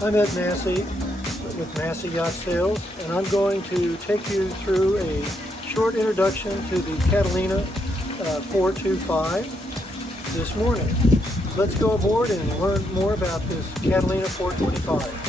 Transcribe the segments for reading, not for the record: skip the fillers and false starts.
I'm Ed Massey with Massey Yacht Sales, and I'm going to take you through a short introduction to the Catalina 425 this morning. Let's go aboard and learn more about this Catalina 425.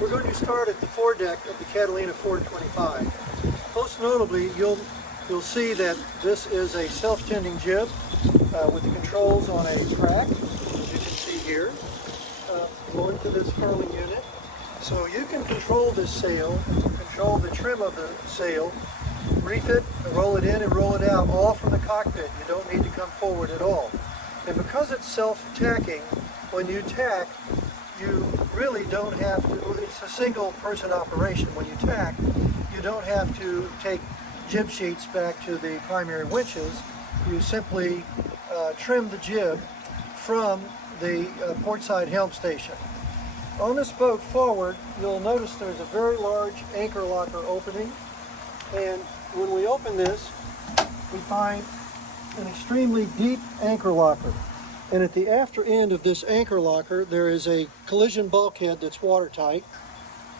We're going to start at the foredeck of the Catalina 425. Most notably, you'll see that this is a self-tending jib with the controls on a track, as you can see here, going to this furling unit. So you can control this sail, control the trim of the sail, reef it, roll it in and roll it out, all from the cockpit. You don't need to come forward at all. And because it's self-tacking, when you tack, you really don't have to, it's a single person operation. When you tack, you don't have to take jib sheets back to the primary winches. You simply trim the jib from the portside helm station. On this boat forward, you'll notice there's a very large anchor locker opening, and when we open this, we find an extremely deep anchor locker. And at the after end of this anchor locker, there is a collision bulkhead that's watertight.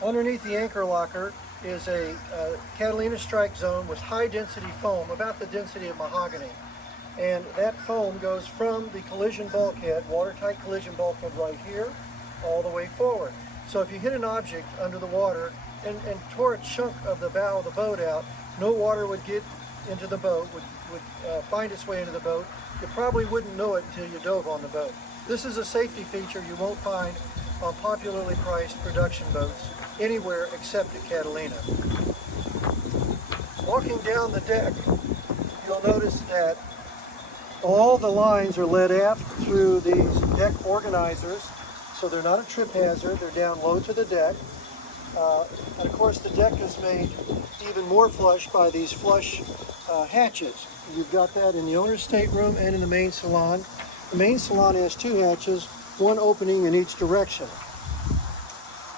Underneath the anchor locker is a Catalina strike zone with high density foam, about the density of mahogany. And that foam goes from the collision bulkhead, watertight collision bulkhead right here, all the way forward. So if you hit an object under the water and tore a chunk of the bow of the boat out, no water would get into the boat, would find its way into the boat. You probably wouldn't know it until you dove on the boat. This is a safety feature you won't find on popularly priced production boats anywhere except at Catalina. Walking down the deck, you'll notice that all the lines are led aft through these deck organizers, so they're not a trip hazard. They're down low to the deck. And of course the deck is made even more flush by these flush hatches. You've got that in the owner's stateroom and in the main salon. The main salon has two hatches, one opening in each direction.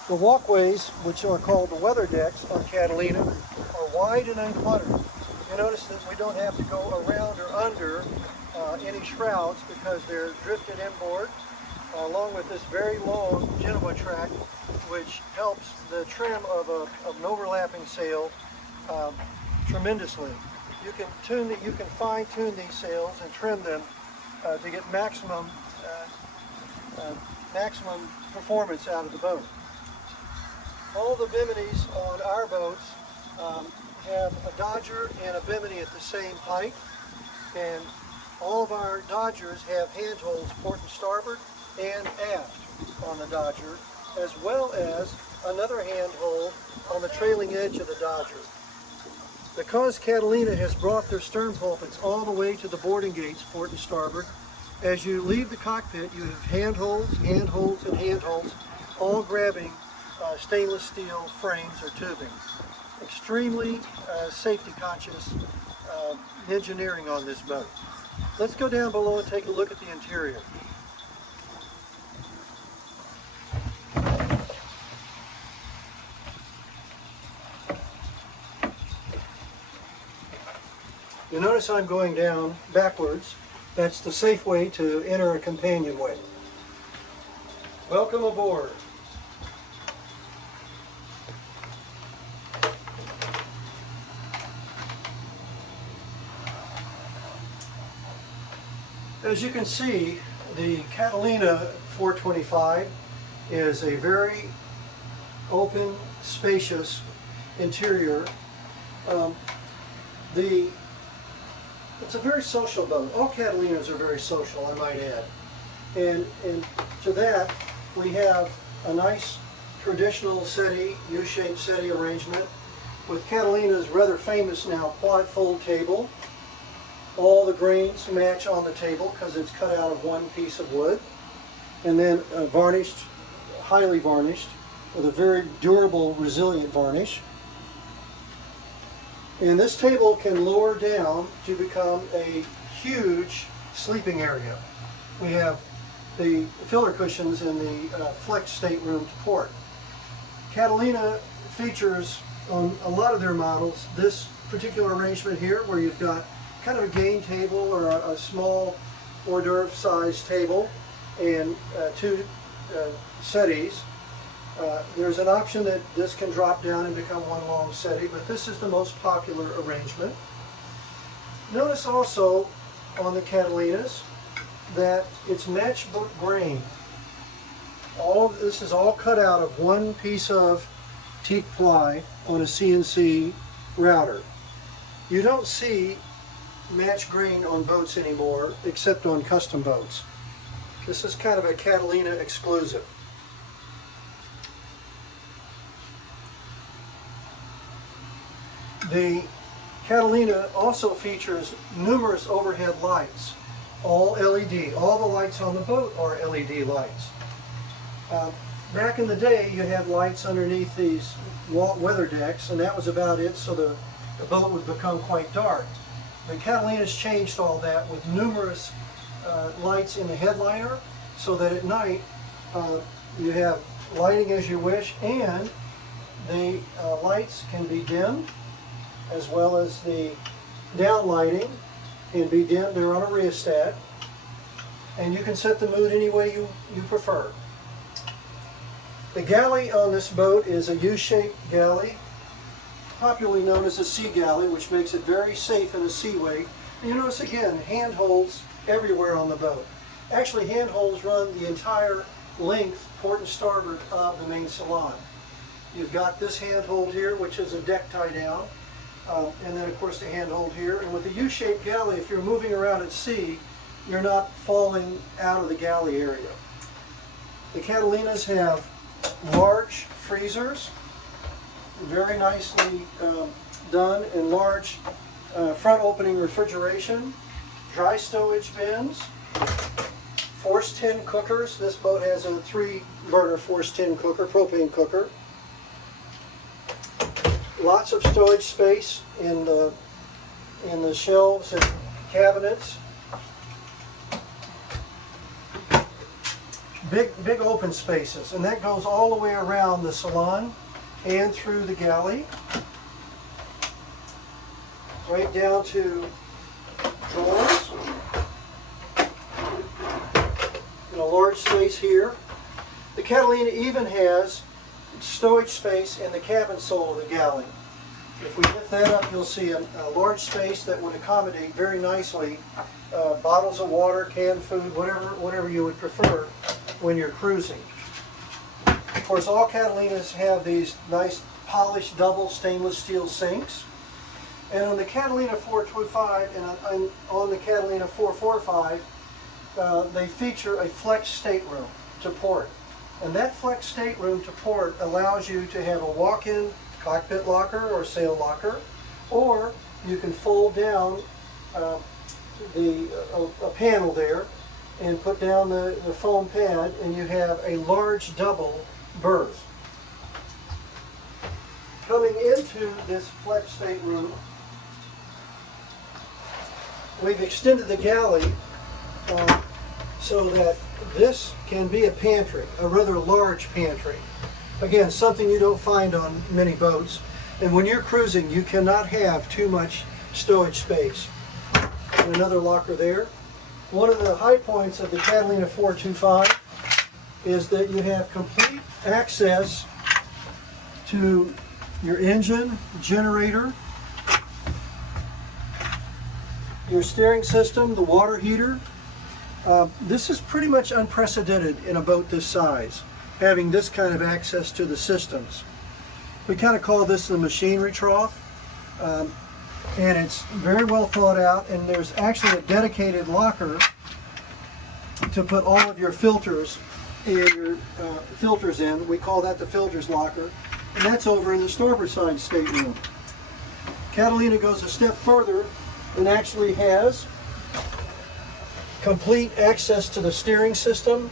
The walkways, which are called the weather decks on Catalina, are wide and uncluttered. You notice that we don't have to go around or under any shrouds because they're drifted inboard, along with this very long Genoa track, which helps the trim of an overlapping sail tremendously. You can fine-tune these sails and trim them to get maximum performance out of the boat. All the biminis on our boats have a dodger and a bimini at the same height, and all of our dodgers have handholds port and starboard and aft on the dodger, as well as another handhold on the trailing edge of the dodger. Because Catalina has brought their stern pulpits all the way to the boarding gates, port and starboard, as you leave the cockpit, you have handholds, handholds, and handholds, all grabbing stainless steel frames or tubing. Extremely safety conscious engineering on this boat. Let's go down below and take a look at the interior. You notice I'm going down backwards. That's the safe way to enter a companionway. Welcome aboard. As you can see, the Catalina 425 is a very open, spacious interior. It's a very social boat. All Catalinas are very social, I might add. And to that, we have a nice traditional settee, U-shaped settee arrangement with Catalina's rather famous now quad fold table. All the grains match on the table because it's cut out of one piece of wood. and then varnished, highly varnished, with a very durable, resilient varnish. And this table can lower down to become a huge sleeping area. We have the filler cushions in the flex stateroom to port. Catalina features on a lot of their models this particular arrangement here, where you've got kind of a game table or a small hors d'oeuvre sized table and two settees. There's an option that this can drop down and become one long settee, but this is the most popular arrangement. Notice also on the Catalinas that it's matchbook grain. All of this is all cut out of one piece of teak ply on a CNC router. You don't see match grain on boats anymore, except on custom boats. This is kind of a Catalina exclusive. The Catalina also features numerous overhead lights, all LED. All the lights on the boat are LED lights. Back in the day, you had lights underneath these weather decks, and that was about it, so the boat would become quite dark. The Catalina's changed all that with numerous lights in the headliner, so that at night you have lighting as you wish, and the lights can be dimmed, as well as the down lighting can be dimmed. They're on a rheostat, and you can set the mood any way you prefer. The galley on this boat is a U-shaped galley, popularly known as a sea galley, which makes it very safe in a seaway. And you notice again, handholds everywhere on the boat. Actually, handholds run the entire length, port and starboard, of the main salon. You've got this handhold here, which is a deck tie down, and then of course the handhold here. And with the U-shaped galley, if you're moving around at sea, you're not falling out of the galley area. The Catalinas have large freezers, very nicely done, and large front opening refrigeration, dry stowage bins, force tin cookers. This boat has a 3-burner force tin cooker, propane cooker. Lots of storage space in the shelves and cabinets. Big open spaces, and that goes all the way around the salon and through the galley, right down to drawers, and a large space here. The Catalina even has stowage space in the cabin sole of the galley. If we lift that up, you'll see a large space that would accommodate very nicely bottles of water, canned food, whatever you would prefer when you're cruising. Of course, all Catalinas have these nice polished double stainless steel sinks. And on the Catalina 425 and on the Catalina 445, they feature a flex stateroom to port. And that flex stateroom to port allows you to have a walk-in cockpit locker or sail locker, or you can fold down a panel there and put down the foam pad, and you have a large double berth. Coming into this flex stateroom, we've extended the galley so that this can be a pantry, a rather large pantry. Again, something you don't find on many boats. And when you're cruising, you cannot have too much stowage space. And another locker there. One of the high points of the Catalina 425 is that you have complete access to your engine, generator, your steering system, the water heater. This is pretty much unprecedented in a boat this size, having this kind of access to the systems. We kind of call this the machinery trough, and it's very well thought out, and there's actually a dedicated locker to put all of your filters and your filters in. We call that the filters locker, and that's over in the starboard side stateroom. Catalina goes a step further and actually has complete access to the steering system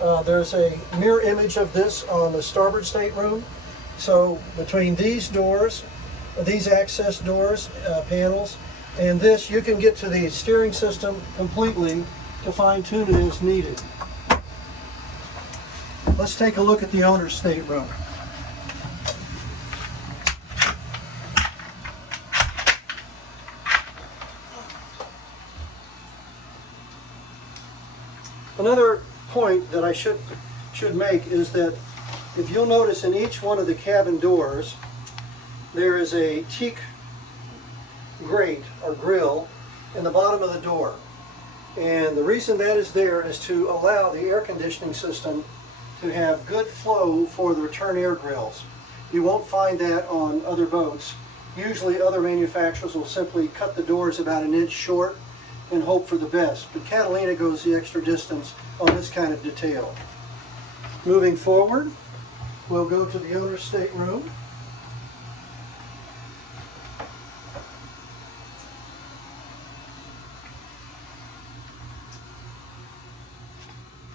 There's a mirror image of this on the starboard stateroom. So between these doors, these access doors, panels, and this, you can get to the steering system completely to fine tune it as needed. Let's take a look at the owner's stateroom. Another point that I should make is that if you'll notice in each one of the cabin doors there is a teak grate or grill in the bottom of the door, and the reason that is there is to allow the air conditioning system to have good flow for the return air grills. You won't find that on other boats. Usually other manufacturers will simply cut the doors about an inch short and hope for the best, but Catalina goes the extra distance on this kind of detail. Moving forward, we'll go to the owner's stateroom.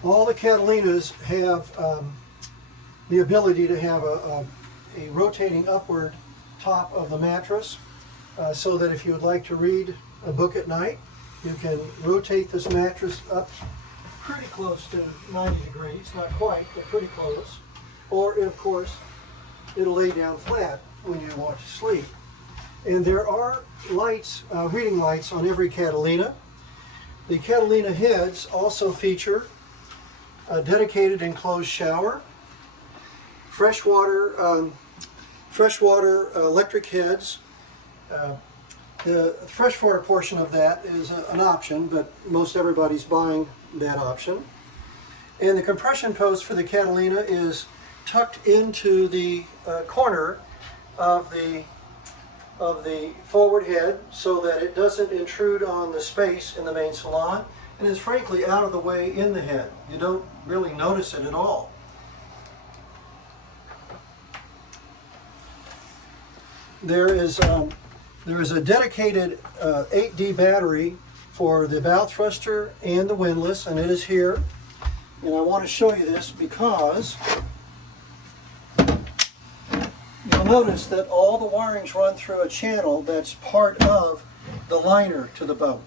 All the Catalinas have the ability to have a rotating upward top of the mattress, so that if you would like to read a book at night, you can rotate this mattress up pretty close to 90 degrees, not quite, but pretty close. Or, of course, it'll lay down flat when you want to sleep. And there are lights, reading lights on every Catalina. The Catalina heads also feature a dedicated enclosed shower, freshwater electric heads. The freshwater portion of that is an option, but most everybody's buying that option. And the compression post for the Catalina is tucked into the corner of the forward head so that it doesn't intrude on the space in the main salon, and is frankly out of the way in the head. You don't really notice it at all. There is a dedicated 8D battery for the bow thruster and the windlass, and it is here. And I want to show you this because you'll notice that all the wirings run through a channel that's part of the liner to the boat,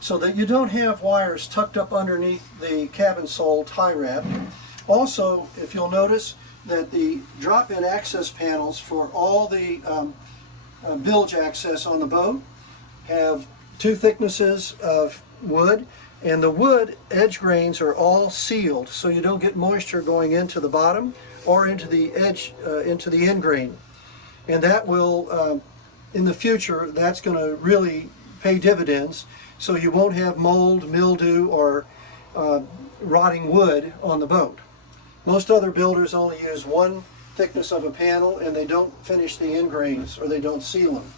so that you don't have wires tucked up underneath the cabin sole tie wrap. Also, if you'll notice that the drop-in access panels for all the bilge access on the boat have two thicknesses of wood, and the wood edge grains are all sealed so you don't get moisture going into the bottom or into the edge, into the end grain. And that will, in the future, that's going to really pay dividends, so you won't have mold, mildew, or rotting wood on the boat. Most other builders only use one thickness of a panel, and they don't finish the end grains, or they don't seal them.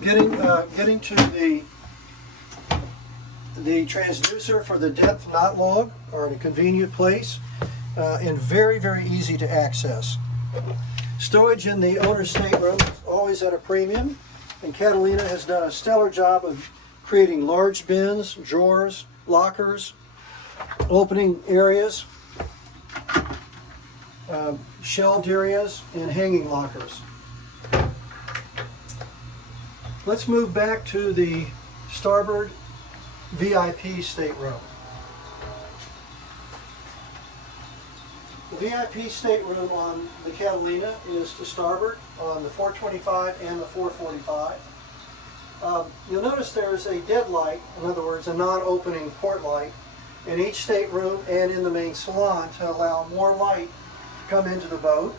Getting to the transducer for the depth knot log are in a convenient place, and very, very easy to access. Storage in the owner's stateroom is always at a premium, and Catalina has done a stellar job of creating large bins, drawers, lockers, opening areas, shelved areas, and hanging lockers. Let's move back to the starboard VIP stateroom. The VIP stateroom on the Catalina is to starboard on the 425 and the 445. You'll notice there's a dead light, in other words a non-opening port light, in each stateroom and in the main salon to allow more light to come into the boat.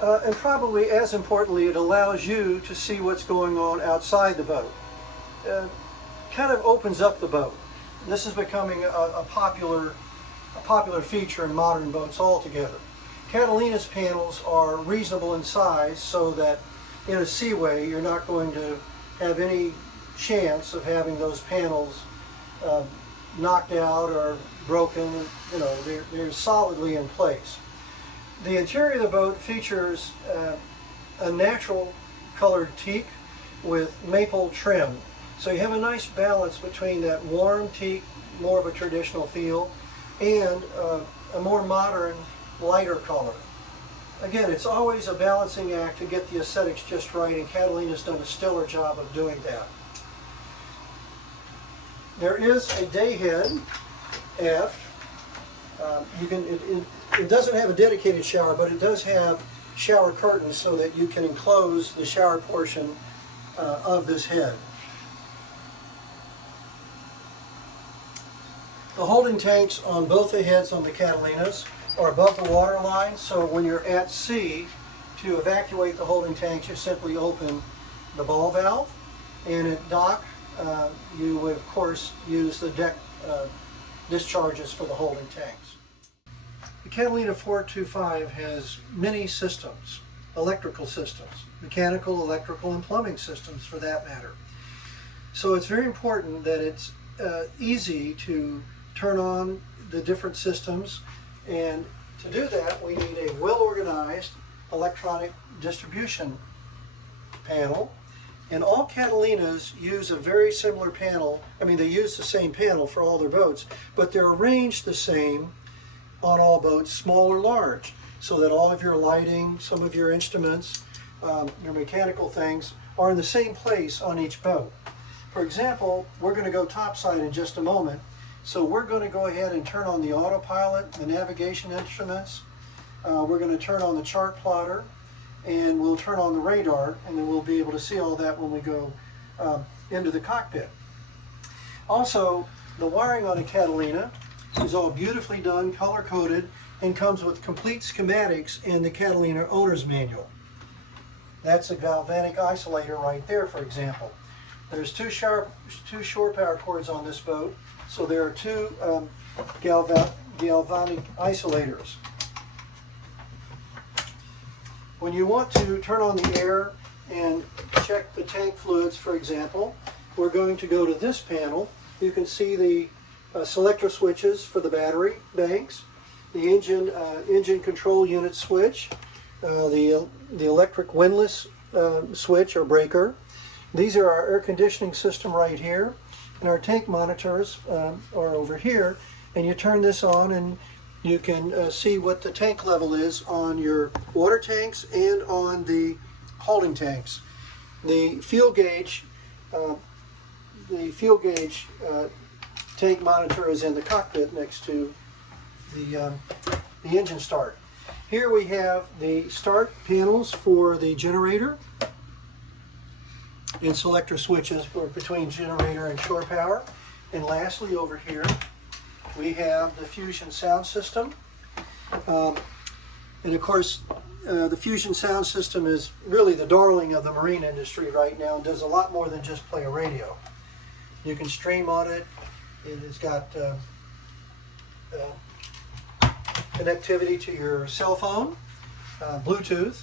And probably as importantly, it allows you to see what's going on outside the boat. Kind of opens up the boat. This is becoming a popular feature in modern boats altogether. Catalina's panels are reasonable in size so that in a seaway you're not going to have any chance of having those panels knocked out or broken. You know, they're solidly in place. The interior of the boat features a natural colored teak with maple trim. So you have a nice balance between that warm teak, more of a traditional feel, and a more modern, lighter color. Again, it's always a balancing act to get the aesthetics just right, and Catalina's done a stellar job of doing that. There is a day head aft. It doesn't have a dedicated shower, but it does have shower curtains so that you can enclose the shower portion of this head. The holding tanks on both the heads on the Catalinas are above the water line, so when you're at sea, to evacuate the holding tanks, you simply open the ball valve, and at dock, you would of course use the deck discharges for the holding tanks. The Catalina 425 has many systems, electrical systems, mechanical, electrical, and plumbing systems for that matter. So it's very important that it's easy to turn on the different systems, and to do that we need a well-organized electronic distribution panel. And all Catalinas use a very similar panel. I mean, they use the same panel for all their boats, but they're arranged the same on all boats, small or large, so that all of your lighting, some of your instruments, your mechanical things are in the same place on each boat. For example, we're going to go topside in just a moment, so we're going to go ahead and turn on the autopilot, the navigation instruments. We're going to turn on the chart plotter, and we'll turn on the radar, and then we'll be able to see all that when we go into the cockpit. Also, the wiring on a Catalina is all beautifully done, color-coded, and comes with complete schematics in the Catalina owner's manual. That's a galvanic isolator right there, for example. There's two shore power cords on this boat, so there are two galvanic isolators. When you want to turn on the air and check the tank fluids, for example, we're going to go to this panel. You can see the selector switches for the battery banks, the engine control unit switch, the electric windlass switch or breaker. These are our air conditioning system right here, and our tank monitors are over here. And you turn this on and you can see what the tank level is on your water tanks and on the holding tanks. The fuel gauge tank monitor is in the cockpit next to the engine start. Here we have the start panels for the generator and selector switches for between generator and shore power. And lastly, over here we have the Fusion sound system. And of course, the Fusion sound system is really the darling of the marine industry right now, and does a lot more than just play a radio. You can stream on it. It's got connectivity to your cell phone, Bluetooth,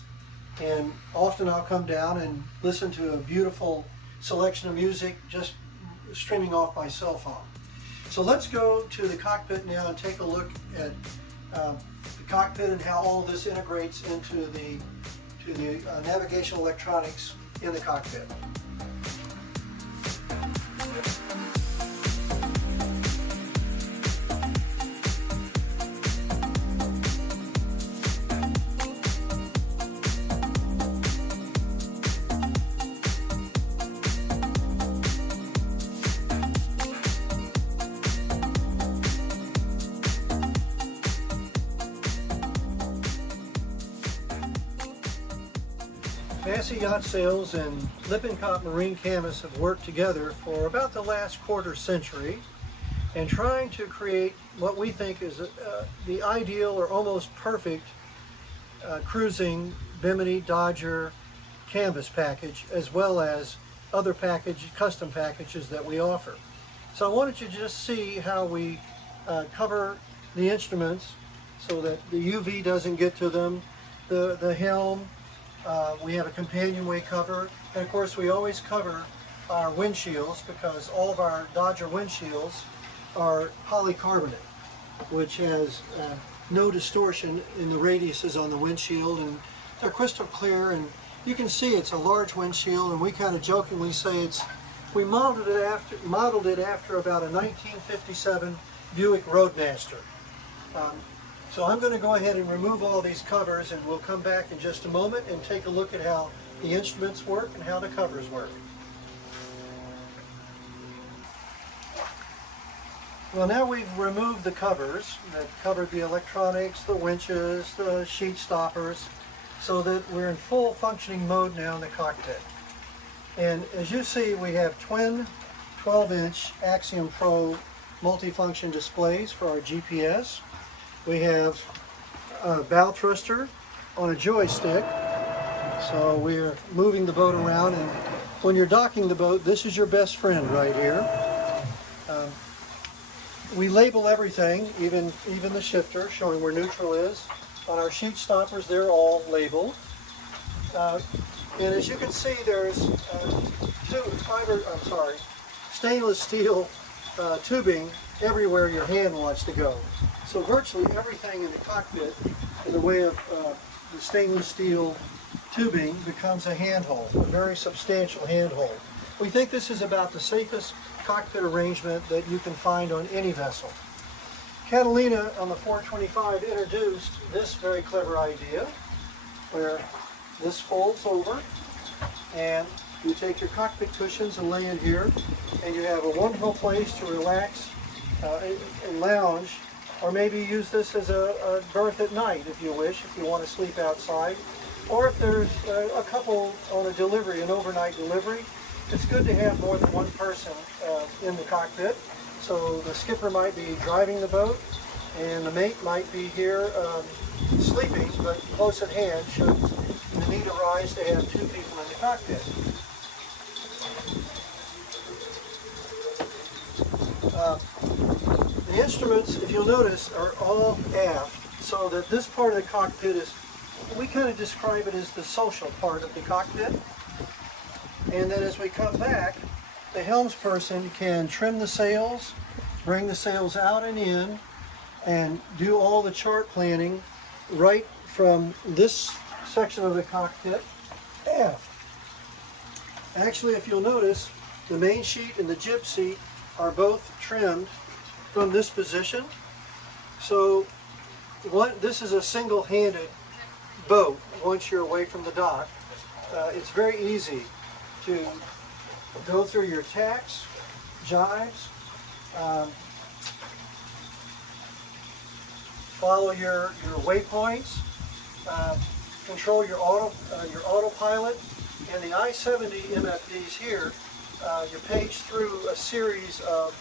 and often I'll come down and listen to a beautiful selection of music just streaming off my cell phone. So let's go to the cockpit now and take a look at the cockpit and how all this integrates into the navigation electronics in the cockpit. Massey Yacht Sales and Lippincott Marine Canvas have worked together for about the last quarter century and trying to create what we think is the ideal or almost perfect cruising Bimini Dodger canvas package, as well as other custom packages that we offer. So I wanted you to just see how we cover the instruments so that the UV doesn't get to them, the helm. We have a companionway cover, and of course we always cover our windshields because all of our Dodger windshields are polycarbonate, which has no distortion in the radiuses on the windshield, and they're crystal clear, and you can see it's a large windshield, and we kind of jokingly say we modeled it after about a 1957 Buick Roadmaster. So I'm going to go ahead and remove all these covers, and we'll come back in just a moment and take a look at how the instruments work and how the covers work. Well, now we've removed the covers that covered the electronics, the winches, the sheet stoppers, so that we're in full functioning mode now in the cockpit. And as you see, we have twin 12-inch Axiom Pro multifunction displays for our GPS. We have a bow thruster on a joystick, so we're moving the boat around, and when you're docking the boat, this is your best friend right here. We label everything, even the shifter, showing where neutral is. On our sheet stoppers, they're all labeled. And as you can see, there's stainless steel tubing everywhere your hand wants to go. So virtually everything in the cockpit in the way of the stainless steel tubing becomes a handhold, a very substantial handhold. We think this is about the safest cockpit arrangement that you can find on any vessel. Catalina on the 425 introduced this very clever idea where this folds over and you take your cockpit cushions and lay in here, and you have a wonderful place to relax and lounge, or maybe use this as a berth at night if you wish, if you want to sleep outside, or if there's a couple on a delivery, an overnight delivery. It's good to have more than one person in the cockpit. So the skipper might be driving the boat, and the mate might be here sleeping, but close at hand should the need arise to have two people in the cockpit. The instruments, if you'll notice, are all aft, so that this part of the cockpit is, we kind of describe it as the social part of the cockpit. And then as we come back, the helmsperson can trim the sails, bring the sails out and in, and do all the chart planning right from this section of the cockpit aft. Actually, if you'll notice, the main sheet and the jib seat are both trimmed from this position. So this is a single-handed boat once you're away from the dock. It's very easy to go through your tacks, jives, follow your waypoints, control your autopilot, and the I-70 MFDs here. You page through a series of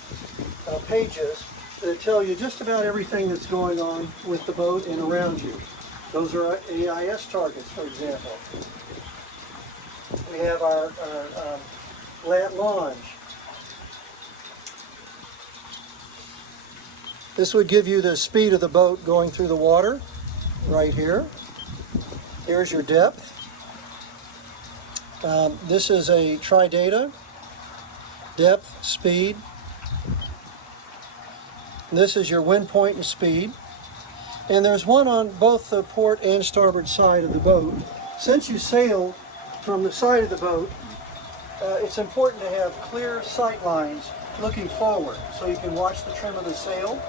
pages that tell you just about everything that's going on with the boat and around you. Those are AIS targets, for example. We have our lat launch. This would give you the speed of the boat going through the water right here. Here's your depth. This is a tri-data, depth, speed. This is your wind point and speed. And there's one on both the port and starboard side of the boat. Since you sail from the side of the boat, it's important to have clear sight lines looking forward so you can watch the trim of the sail.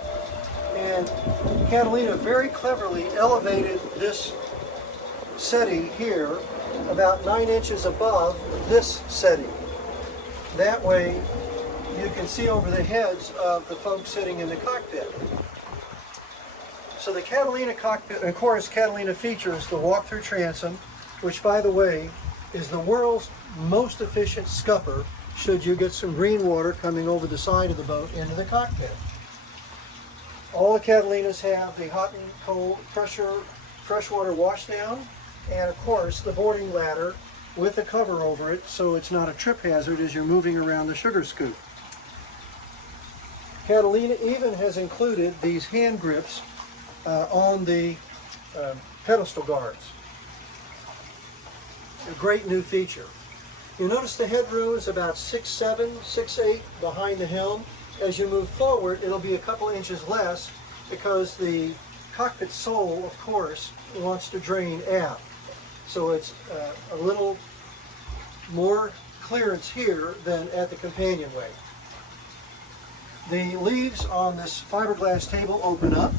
And Catalina very cleverly elevated this setting here about 9 inches above this setting. That way you can see over the heads of the folks sitting in the cockpit. So the Catalina cockpit, of course, Catalina features the walk-through transom, which, by the way, is the world's most efficient scupper should you get some green water coming over the side of the boat into the cockpit. All the Catalinas have the hot and cold freshwater washdown, and of course the boarding ladder with a cover over it so it's not a trip hazard as you're moving around the sugar scoop. Catalina even has included these hand grips on the pedestal guards. A great new feature. You notice the headroom is about 6'7", 6'8" behind the helm. As you move forward, it'll be a couple inches less because the cockpit sole, of course, wants to drain aft. So it's a little more clearance here than at the companionway. The leaves on this fiberglass table open up,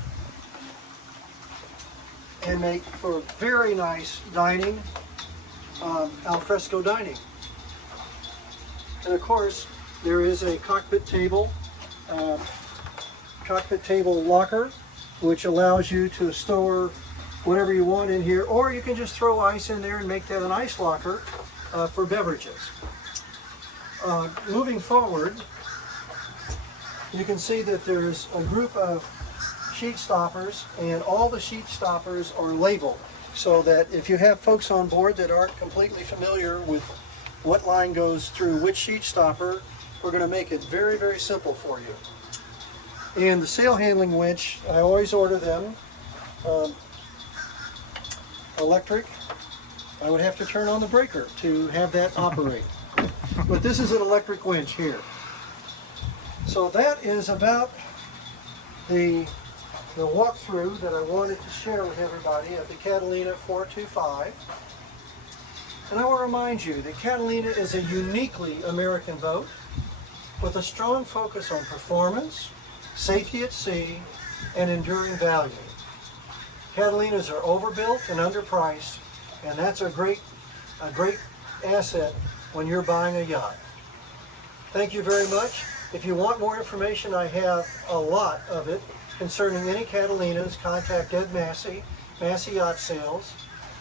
and make for very nice dining, al fresco dining. And of course, there is a cockpit table locker, which allows you to store whatever you want in here, or you can just throw ice in there and make that an ice locker for beverages. Moving forward, you can see that there's a group of sheet stoppers, and all the sheet stoppers are labeled, so that if you have folks on board that aren't completely familiar with what line goes through which sheet stopper, we're going to make it very, very simple for you. And the sail handling winch, I always order them electric. I would have to turn on the breaker to have that operate. But this is an electric winch here. So that is about the walkthrough that I wanted to share with everybody of the Catalina 425. And I will remind you that Catalina is a uniquely American boat with a strong focus on performance, safety at sea, and enduring value. Catalinas are overbuilt and underpriced, and that's a great asset when you're buying a yacht. Thank you very much. If you want more information, I have a lot of it concerning any Catalinas. Contact Ed Massey, Massey Yacht Sales.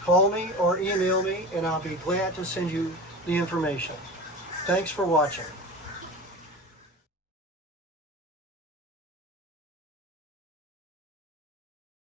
Call me or email me, and I'll be glad to send you the information. Thanks for watching.